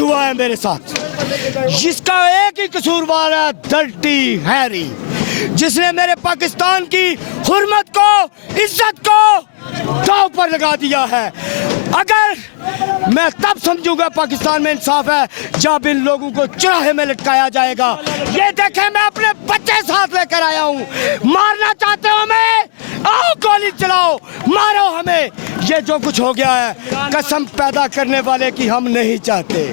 कुछ हुआ है मेरे साथ, जिसका एक ही कसूरवार है डर्टी हैरी, जिसने मेरे पाकिस्तान की हुर्मत को, इज्जत को दांव पर लगा दिया है। अगर मैं तब समझूंगा पाकिस्तान में इंसाफ है जब इन लोगों को चौराहे में लटकाया जाएगा। ये देखें, मैं अपने बच्चे साथ लेकर आया हूँ। मारना चाहते हो हमें, आओ गोली चलाओ, मारो हमें। ये जो कुछ हो गया है, कसम पैदा करने वाले की हम नहीं चाहते,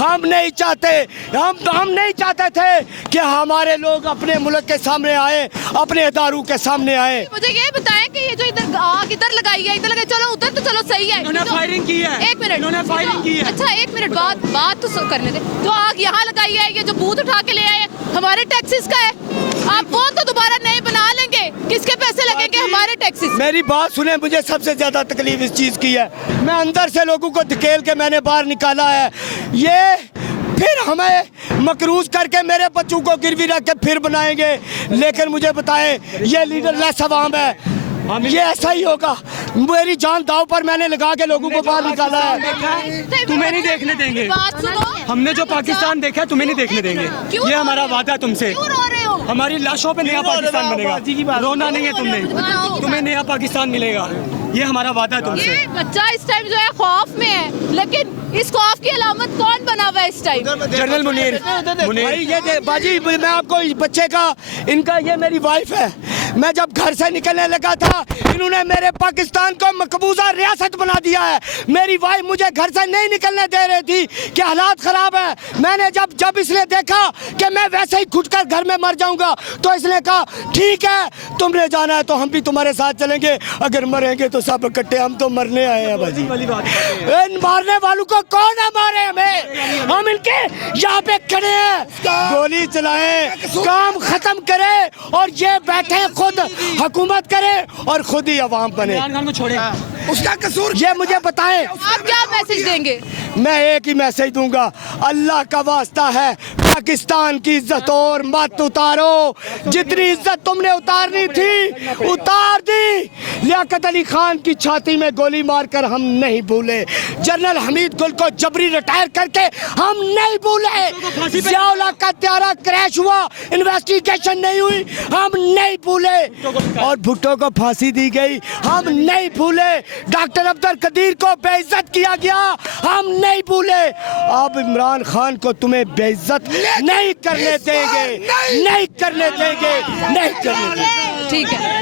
हम नहीं चाहते। हम नहीं चाहते थे कि हमारे लोग अपने मुल्क के सामने आए, अपने इदारों के सामने आए। मुझे ये बताएं कि ये जो इधर आग इधर लगाई है, इधर लगाई, चलो उधर तो चलो सही है, इन्होंने फायरिंग की है। एक मिनट, इन्होंने फायरिंग की है। अच्छा एक मिनट, बात तो करने दे। जो आग यहाँ लगाई है, ये जो बूथ उठा के ले आए हैं, हमारे टैक्सेस का है। आप वो तो दोबारा नहीं बना लेंगे, किसके पैसे लगेंगे? हमारे टैक्सेस। मेरी बात सुने, मुझे सबसे ज्यादा तकलीफ इस चीज की है, मैं अंदर से लोगों को धकेल के मैंने बाहर निकाला है। ये फिर हमें मकरूज करके मेरे बच्चों को गिरवी रख के फिर बनाएंगे। लेकिन मुझे बताएं, ये लीडरलेस अवाम है, ये ऐसा ही होगा। मेरी जान दाव पर मैंने लगा के लोगों को बाहर निकाला है। तुम्हें नहीं देखने देंगे। बात सुनो, हमने जो पाकिस्तान देखा है, तुम्हें नहीं देखने देंगे। ये हमारा वादा है तुमसे। क्यों रो रहे हो? हमारी लाशों पे नया पाकिस्तान बनेगा। रोना नहीं है तुम्हें नया पाकिस्तान मिलेगा। ये हमारा वादा है तुमसे। ये बच्चा इस टाइम जो है खौफ में है, लेकिन इस खौफ की अलामत कौन बना हुआ है इस टाइम? जनरल मुनीर। भाई ये बाजी, मैं आपको इस बच्चे का, इनका, ये मेरी वाइफ है। मैं जब घर से निकलने लगा था, इन्होंने मेरे पाकिस्तान को मकबूजा रियासत बना दिया है। मेरी वाइफ मुझे घर से नहीं निकलने दे रही थी कि हालात खराब है। मैंने जब इसने देखा कि मैं वैसे ही घुटकर घर में मर जाऊंगा, तो इसने कहा ठीक है, तुमने जाना है तो हम भी तुम्हारे साथ चलेंगे, अगर मरेंगे तो सब इकट्ठे, हम तो मरने आए हैं बाजी। इन मारने वालों को कौन है मारे हमें? हम इनके यहाँ पे खड़े हैं, गोली चलाएं, काम खत्म करें और ये बैठे खुद हुकूमत करें और खुद ही अवाम बने। इमरान खान को छोड़े, उसका कसूर ये मुझे बताएं। आप क्या मैसेज देंगे? मैं एक ही मैसेज दूंगा, अल्लाह का वास्ता है, पाकिस्तान की इज्जत और मत उतारो। जितनी इज्जत तुमने उतारनी थी उतार दी। लियाकत अली खान की छाती में गोली मारकर हम नहीं भूले, जनरल हमीद गुल को जबरी रिटायर करके हम नहीं भूले, जियाउल का त्यारा क्रैश हुआ, इन्वेस्टिगेशन नहीं हुई, हम नहीं भूले, और भुट्टो को फांसी दी गई, हम नहीं भूले, डॉक्टर अब्दुल कदीर को बेइज्जत किया गया, हम नहीं भूले। अब इमरान खान को तुम्हें बेइज्जत नहीं करने देंगे, नहीं करने देंगे, नहीं करने देंगे। ठीक है।